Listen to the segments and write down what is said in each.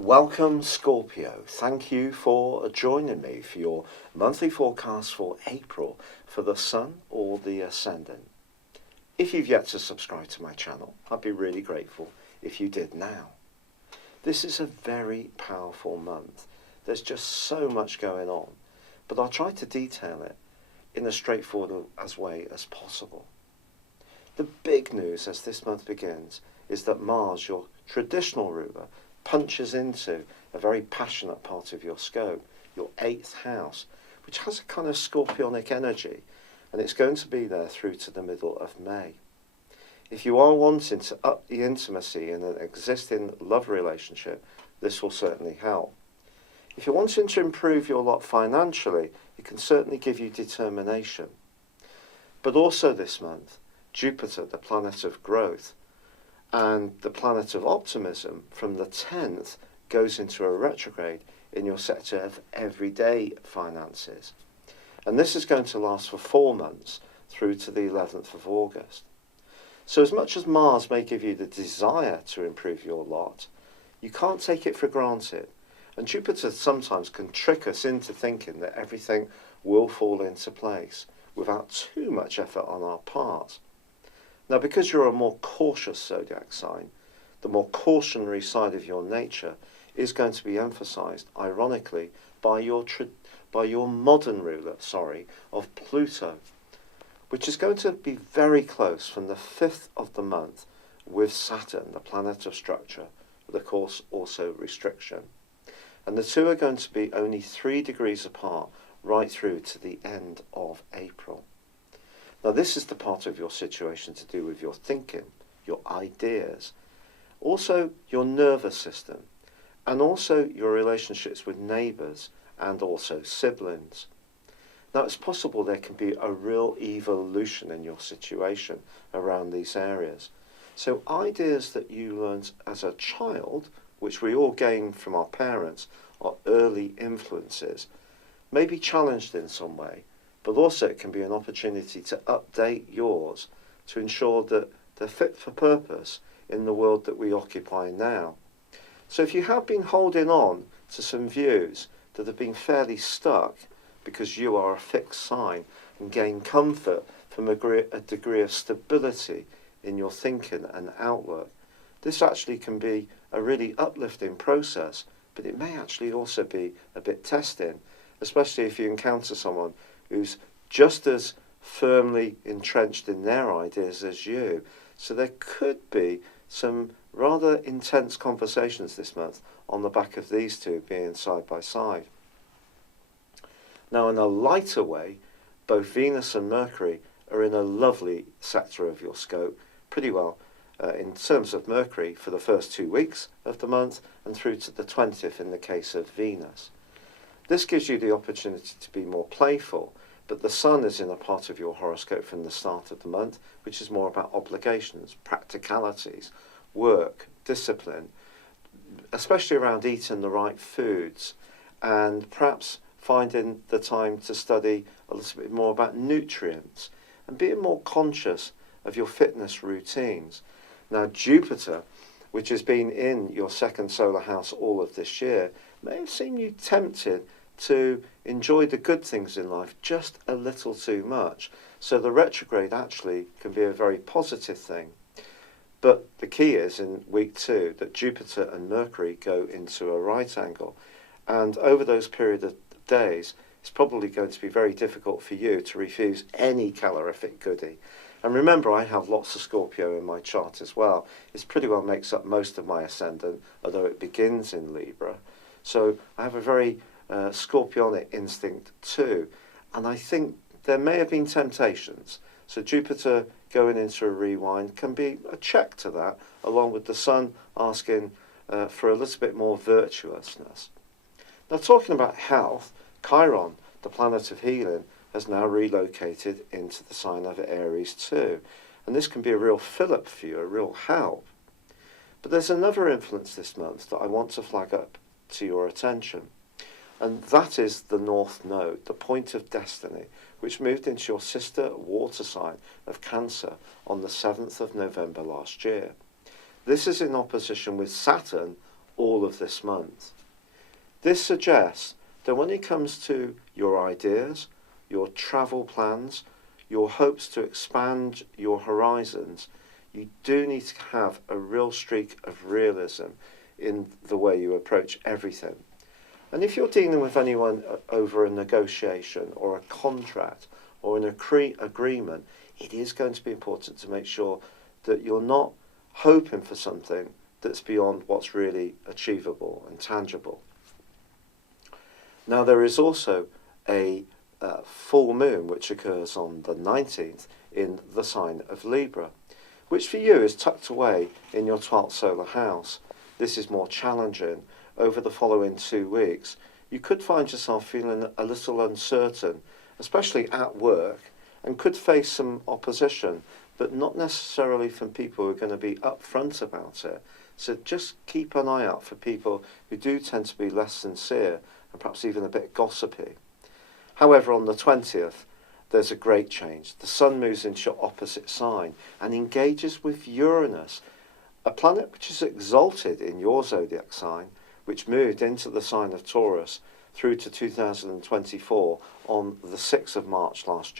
Welcome, Scorpio. Thank you for joining me for your monthly forecast for April for the Sun or the Ascendant. If you've yet to subscribe to my channel, I'd be really grateful if you did now. This is a very powerful month. There's just so much going on, but I'll try to detail it in as straightforward way as possible. The big news as this month begins is that Mars, your traditional ruler, punches into a very passionate part of your scope, your 8th house, which has a kind of scorpionic energy, and it's going to be there through to the middle of May. If you are wanting to up the intimacy in an existing love relationship, this will certainly help. If you're wanting to improve your lot financially, it can certainly give you determination. But also this month, Jupiter, the planet of growth, and the planet of optimism from the 10th goes into a retrograde in your sector of everyday finances. And this is going to last for 4 months through to the 11th of August. So as much as Mars may give you the desire to improve your lot, you can't take it for granted. And Jupiter sometimes can trick us into thinking that everything will fall into place without too much effort on our part. Now, because you're a more cautious zodiac sign, the more cautionary side of your nature is going to be emphasized, ironically, by your modern ruler, of Pluto, which is going to be very close from the 5th of the month with Saturn, the planet of structure, but of course also restriction. And the two are going to be only 3 degrees apart right through to the end of April. Now, this is the part of your situation to do with your thinking, your ideas, also your nervous system, and also your relationships with neighbours and also siblings. Now, it's possible there can be a real evolution in your situation around these areas. So ideas that you learned as a child, which we all gain from our parents, or early influences, may be challenged in some way. But also it can be an opportunity to update yours to ensure that they're fit for purpose in the world that we occupy now. So if you have been holding on to some views that have been fairly stuck because you are a fixed sign and gain comfort from a degree of stability in your thinking and outlook, this actually can be a really uplifting process, but it may actually also be a bit testing, especially if you encounter someone who's just as firmly entrenched in their ideas as you. So there could be some rather intense conversations this month on the back of these two being side by side. Now, in a lighter way, both Venus and Mercury are in a lovely sector of your scope, pretty well in terms of Mercury for the first 2 weeks of the month and through to the 20th in the case of Venus. This gives you the opportunity to be more playful, but the Sun is in a part of your horoscope from the start of the month, which is more about obligations, practicalities, work, discipline, especially around eating the right foods, and perhaps finding the time to study a little bit more about nutrients and being more conscious of your fitness routines. Now, Jupiter, which has been in your 2nd solar house all of this year, may have seen you tempted to enjoy the good things in life just a little too much. So the retrograde actually can be a very positive thing. But the key is in week 2 that Jupiter and Mercury go into a right angle. And over those period of days, it's probably going to be very difficult for you to refuse any calorific goodie. And remember, I have lots of Scorpio in my chart as well. It pretty well makes up most of my ascendant, although it begins in Libra. So I have a very Scorpionic instinct too, and I think there may have been temptations. So Jupiter going into a rewind can be a check to that, along with the Sun asking for a little bit more virtuousness. Now, talking about health, Chiron, the planet of healing, has now relocated into the sign of Aries too, and this can be a real fillip for you, a real help. But there's another influence this month that I want to flag up to your attention. And that is the North Node, the point of destiny, which moved into your sister water sign of Cancer on the 7th of November last year. This is in opposition with Saturn all of this month. This suggests that when it comes to your ideas, your travel plans, your hopes to expand your horizons, you do need to have a real streak of realism in the way you approach everything. And if you're dealing with anyone over a negotiation or a contract or an agreement, it is going to be important to make sure that you're not hoping for something that's beyond what's really achievable and tangible. Now, there is also a full moon which occurs on the 19th in the sign of Libra, which for you is tucked away in your 12th solar house. This is more challenging. Over the following 2 weeks, you could find yourself feeling a little uncertain, especially at work, and could face some opposition, but not necessarily from people who are going to be upfront about it. So just keep an eye out for people who do tend to be less sincere and perhaps even a bit gossipy. However, on the 20th, there's a great change. The Sun moves into your opposite sign and engages with Uranus, a planet which is exalted in your zodiac sign, which moved into the sign of Taurus through to 2024 on the 6th of March last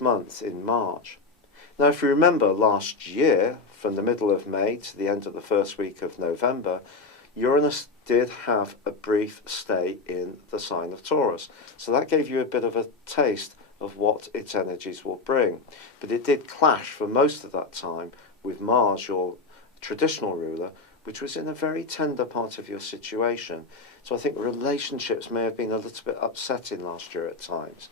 month in March. Now, if you remember last year, from the middle of May to the end of the first week of November, Uranus did have a brief stay in the sign of Taurus. So that gave you a bit of a taste of what its energies will bring. But it did clash for most of that time with Mars, your traditional ruler, which was in a very tender part of your situation. So I think relationships may have been a little bit upsetting last year at times.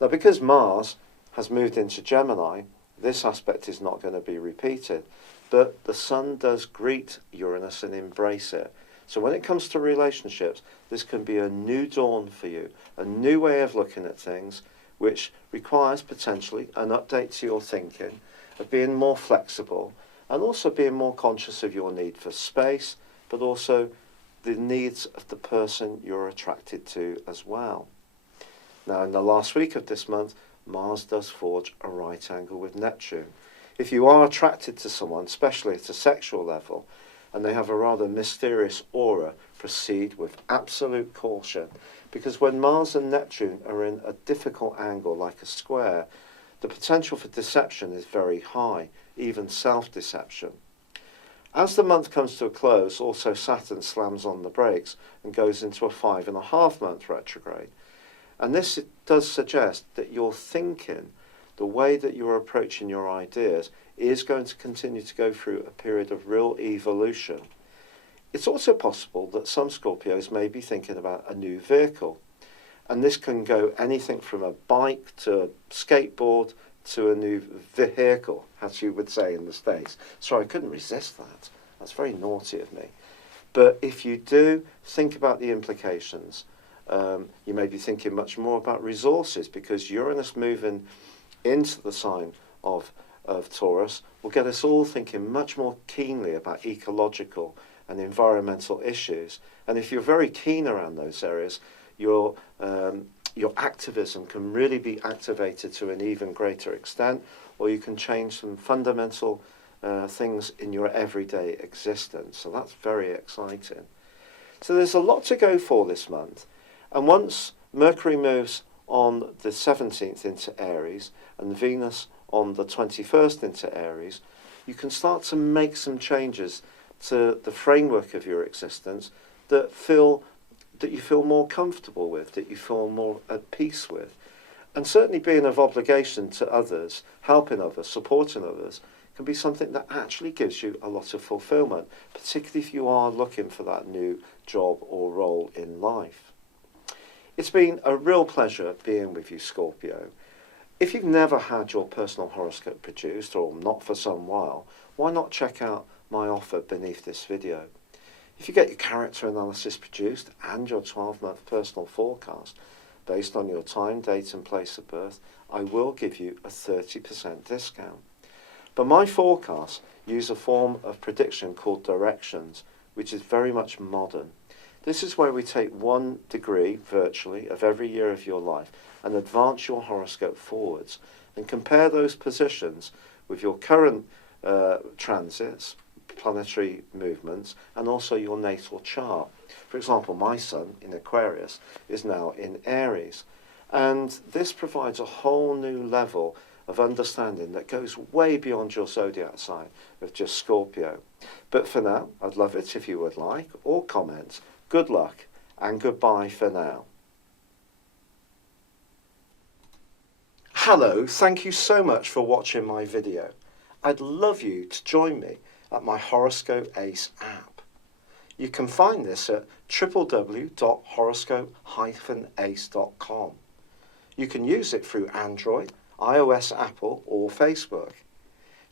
Now, because Mars has moved into Gemini, this aspect is not going to be repeated. But the Sun does greet Uranus and embrace it. So when it comes to relationships, this can be a new dawn for you, a new way of looking at things, which requires potentially an update to your thinking, of being more flexible, and also being more conscious of your need for space, but also the needs of the person you're attracted to as well. Now, in the last week of this month, Mars does forge a right angle with Neptune. If you are attracted to someone, especially at a sexual level, and they have a rather mysterious aura, proceed with absolute caution, because when Mars and Neptune are in a difficult angle like a square, the potential for deception is very high, even self-deception. As the month comes to a close, also Saturn slams on the brakes and goes into a 5.5-month retrograde. And this does suggest that your thinking, the way that you're approaching your ideas, is going to continue to go through a period of real evolution. It's also possible that some Scorpios may be thinking about a new vehicle. And this can go anything from a bike to a skateboard to a new vehicle, as you would say in the States. Sorry, I couldn't resist that. That's very naughty of me. But if you do think about the implications, you may be thinking much more about resources, because Uranus moving into the sign of Taurus will get us all thinking much more keenly about ecological and environmental issues. And if you're very keen around those areas, your activism can really be activated to an even greater extent, or you can change some fundamental things in your everyday existence. So that's very exciting. So there's a lot to go for this month. And once Mercury moves on the 17th into Aries and Venus on the 21st into Aries, you can start to make some changes to the framework of your existence that you feel more comfortable with, that you feel more at peace with. And certainly being of obligation to others, helping others, supporting others, can be something that actually gives you a lot of fulfillment, particularly if you are looking for that new job or role in life. It's been a real pleasure being with you, Scorpio. If you've never had your personal horoscope produced, or not for some while, why not check out my offer beneath this video? If you get your character analysis produced and your 12-month personal forecast based on your time, date and place of birth, I will give you a 30% discount. But my forecasts use a form of prediction called directions, which is very much modern. This is where we take 1 degree, virtually, of every year of your life and advance your horoscope forwards and compare those positions with your current transits, planetary movements and also your natal chart. For example, my sun in Aquarius is now in Aries, and this provides a whole new level of understanding that goes way beyond your zodiac sign of just Scorpio. But for now, I'd love it if you would like or comment. Good luck and goodbye for now. Hello, thank you so much for watching my video. I'd love you to join me at my Horoscope Ace app. You can find this at www.horoscope-ace.com. You can use it through Android, iOS, Apple or Facebook.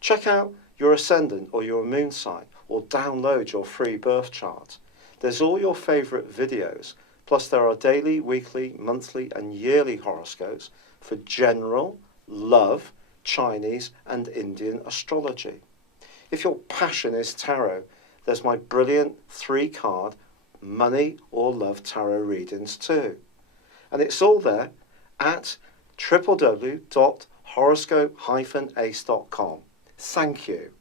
Check out your ascendant or your moon sign or download your free birth chart. There's all your favourite videos, plus there are daily, weekly, monthly and yearly horoscopes for general, love, Chinese and Indian astrology. If your passion is tarot, there's my brilliant 3-card money or love tarot readings too. And it's all there at www.horoscope-ace.com. Thank you.